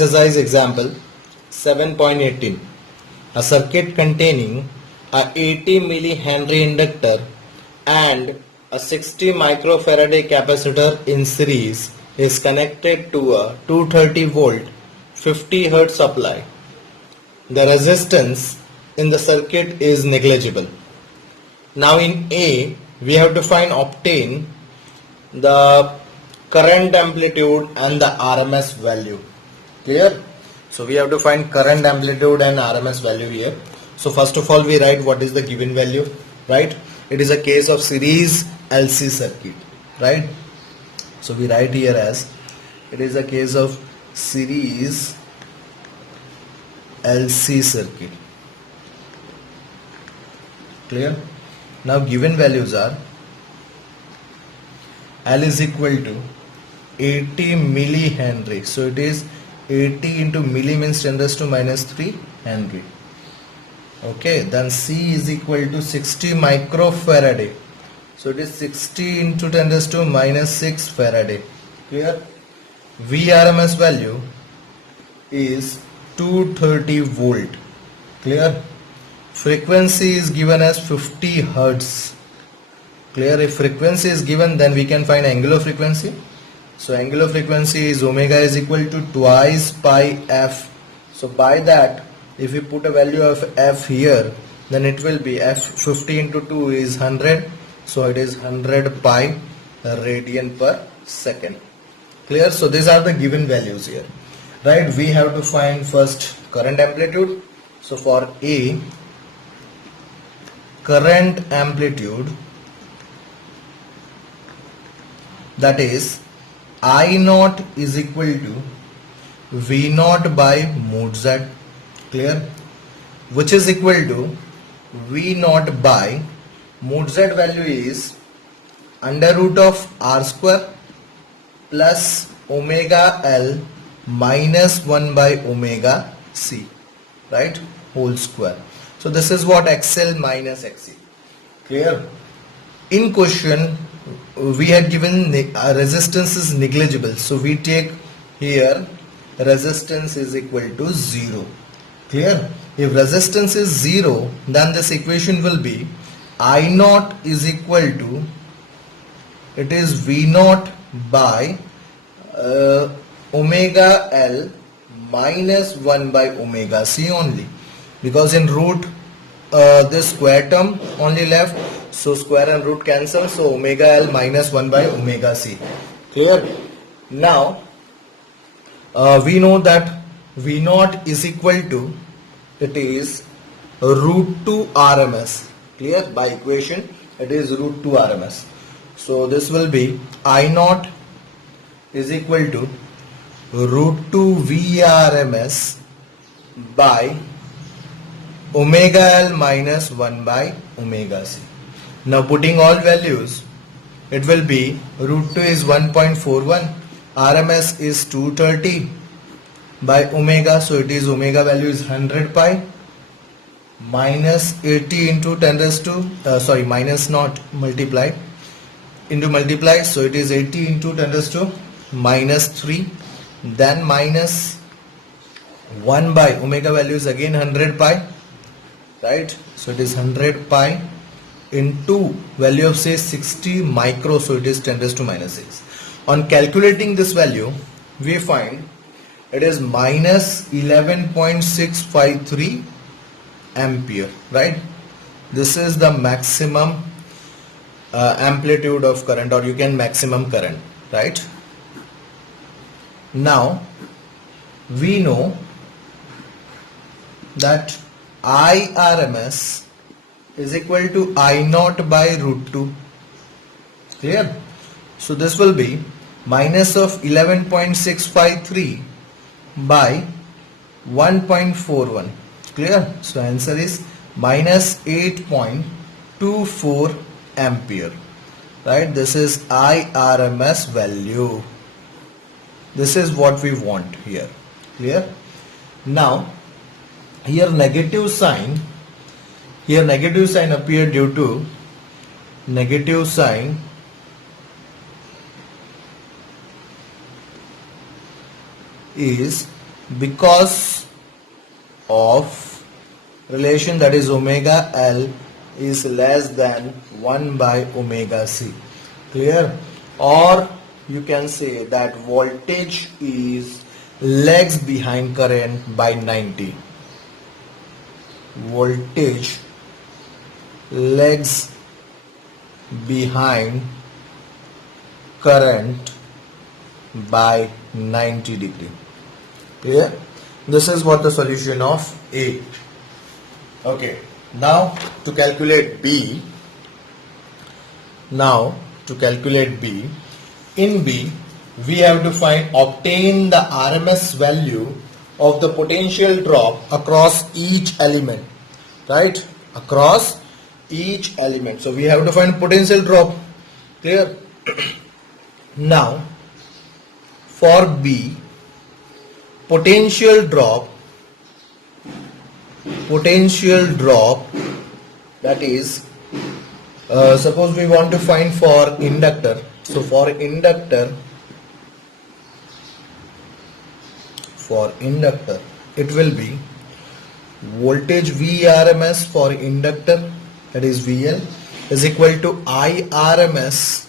Exercise example 7.18. A circuit containing a 80 millihenry inductor and a 60 microfarad capacitor in series is connected to a 230 volt 50 Hz supply. The resistance in the circuit is negligible. Now in A, we have to obtain the current amplitude and the RMS value. Clear? So we have to find current amplitude and RMS value here. So first of all, we write what is the given value, right? It is a case of series LC circuit, right? So we write here as it is a case of series LC circuit. Clear? Now given values are L is equal to 80 millihenry. So it is 80 into milli means 10 raised to minus 3 Henry. Okay, then C is equal to 60 microfarad. So it is 60 into 10 raised to minus 6 Faraday. Clear? VRMS value is 230 volt. Clear? Frequency is given as 50 Hertz. Clear? If frequency is given, then we can find angular frequency. So angular frequency is omega is equal to twice pi f. So by that, if we put a value of f here, then it will be f 50 into 2 is 100. So it is 100 pi radian per second. Clear? So these are the given values here. Right? We have to find first current amplitude. So for A, current amplitude, that is I naught is equal to V naught by mod Z. Clear? Which is equal to V naught by mod Z value is under root of R square plus omega L minus 1 by omega C, right, whole square. So this is what XL minus XC. Clear? In question we had given resistance is negligible, so we take here resistance is equal to 0. Clear? If resistance is 0, then this equation will be I naught is equal to, it is V naught by omega L minus 1 by omega C only, because in root this square term only left, so square and root cancel, so omega L minus 1 by omega C. Clear? Now we know that V naught is equal to, it is root 2 RMS. Clear? By equation it is root 2 RMS. So this will be I naught is equal to root 2 VRMS by omega L minus 1 by omega C. Now putting all values, it will be root 2 is 1.41, RMS is 230 by omega, so it is omega value is 100 pi minus 80 into 10 raised to minus not multiply into multiply, so it is 80 into 10 raised to minus 3, then minus 1 by omega value is again 100 pi, right? So it is 100 pi into value of say 60 micro, so it is 10 raised to minus 6. On calculating this value, we find it is minus 11.653 ampere, right? This is the maximum amplitude of current, or you can maximum current, right? Now we know that IRMS is equal to I naught by root 2. Clear? So this will be minus of 11.653 by 1.41. Clear? So answer is minus 8.24 ampere. Right? This is IRMS value. This is what we want here. Clear? Now here negative sign appeared due to negative sign is because of relation, that is omega L is less than 1 by omega C. Clear? Or you can say that voltage is lags behind current by 90. Voltage lags behind current by 90 degree. Clear? This is what the solution of A. Okay, now to calculate B. In B, we have to obtain the RMS value of the potential drop across each element, right? Across each element. So we have to find potential drop. Clear? Now, for B, potential drop, that is, suppose we want to find for inductor. So for inductor, it will be voltage Vrms for inductor, that is VL, is equal to IRMS,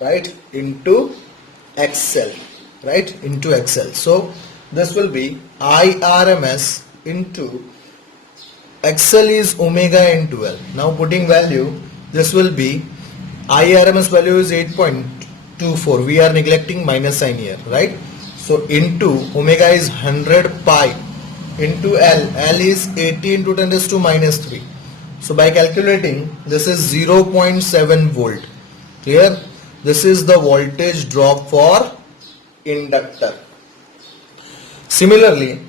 right, into XL, right, into XL. So this will be IRMS into XL is omega into L. Now putting value, this will be IRMS value is 8.24. We are neglecting minus sign here, right? So into omega is 100 pi into L. L is 80 into 10 raised to minus 3. So by calculating, this is 0.7 volt. Clear? This is the voltage drop for inductor. Similarly,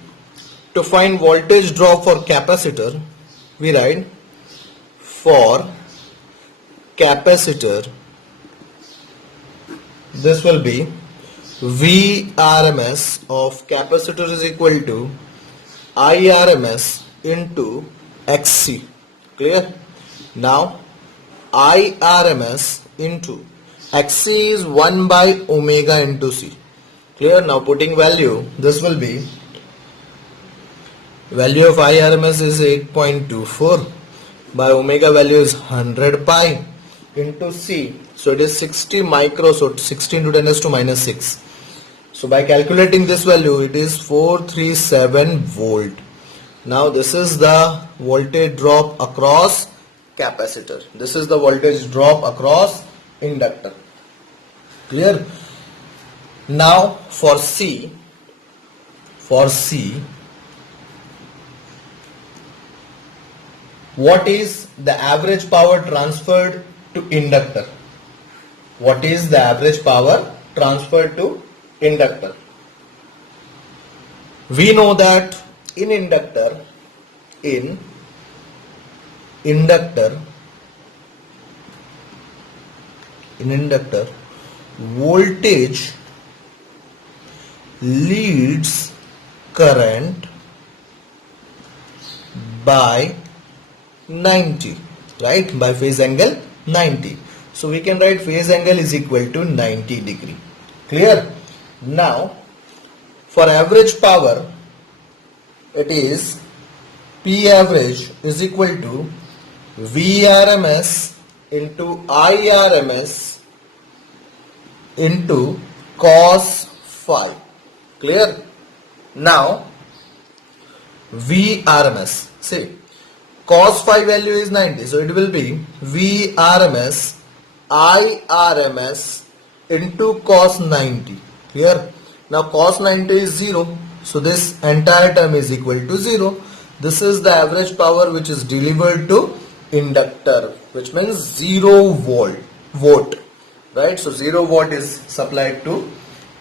to find voltage drop for capacitor, we write for capacitor, this will be Vrms of capacitor is equal to IRMS into XC. Clear? Now IRMS into XC is 1 by omega into C. Clear? Now putting value, this will be value of IRMS is 8.24 by omega value is 100 pi into C. So it is 60 micro, so 16 to 10 raised to minus 6. So by calculating this value, it is 437 volt. Now this is the voltage drop across capacitor. This is the voltage drop across inductor. Clear? Now for C, what is the average power transferred to inductor? What is the average power transferred to inductor? We know that in inductor, voltage leads current by 90, right, by phase angle 90. So we can write phase angle is equal to 90 degree. Clear? Now for average power, it is P average is equal to Vrms into IRMS into cos phi. Clear? Now Vrms, see, cos phi value is 90, so it will be Vrms IRMS into cos 90. Clear? Now cos 90 is 0, so this entire term is equal to 0. This is the average power which is delivered to inductor, which means 0 volt, right? So 0 volt is supplied to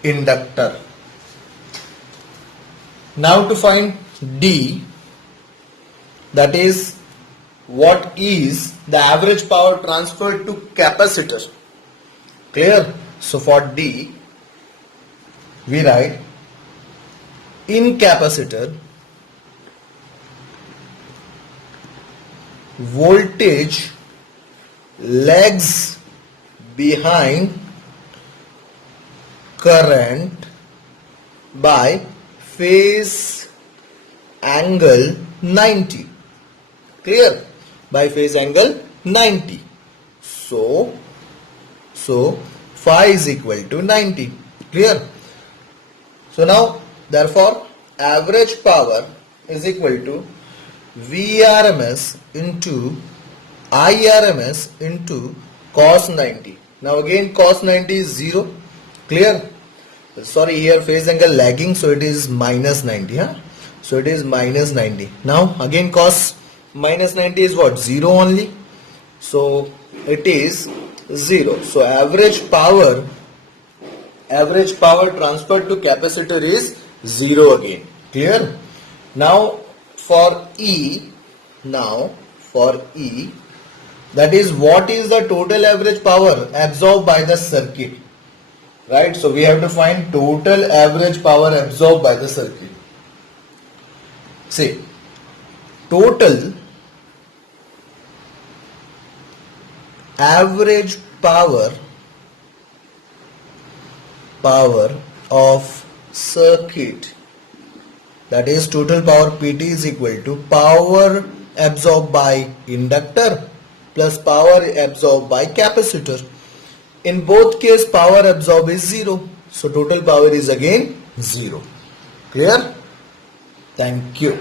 inductor. Now to find D, that is what is the average power transferred to capacitor. Clear? So for D, we write in capacitor, voltage lags behind current by phase angle 90. Clear? By phase angle 90. So phi is equal to 90. Clear? So now therefore average power is equal to Vrms into Irms into cos 90. Now again cos 90 is 0. Clear? Sorry, here phase angle lagging, so it is minus 90. Huh? So it is minus 90. Now again cos minus 90 is what? 0 only. So it is 0. So average power transferred to capacitor is 0 again. Clear? Now for E, that is what is the total average power absorbed by the circuit, right? So we have to find total average power absorbed by the circuit. Say total average power of circuit, that is total power PT is equal to power absorbed by inductor plus power absorbed by capacitor. In both case power absorbed is 0. So total power is again 0. Clear? Thank you.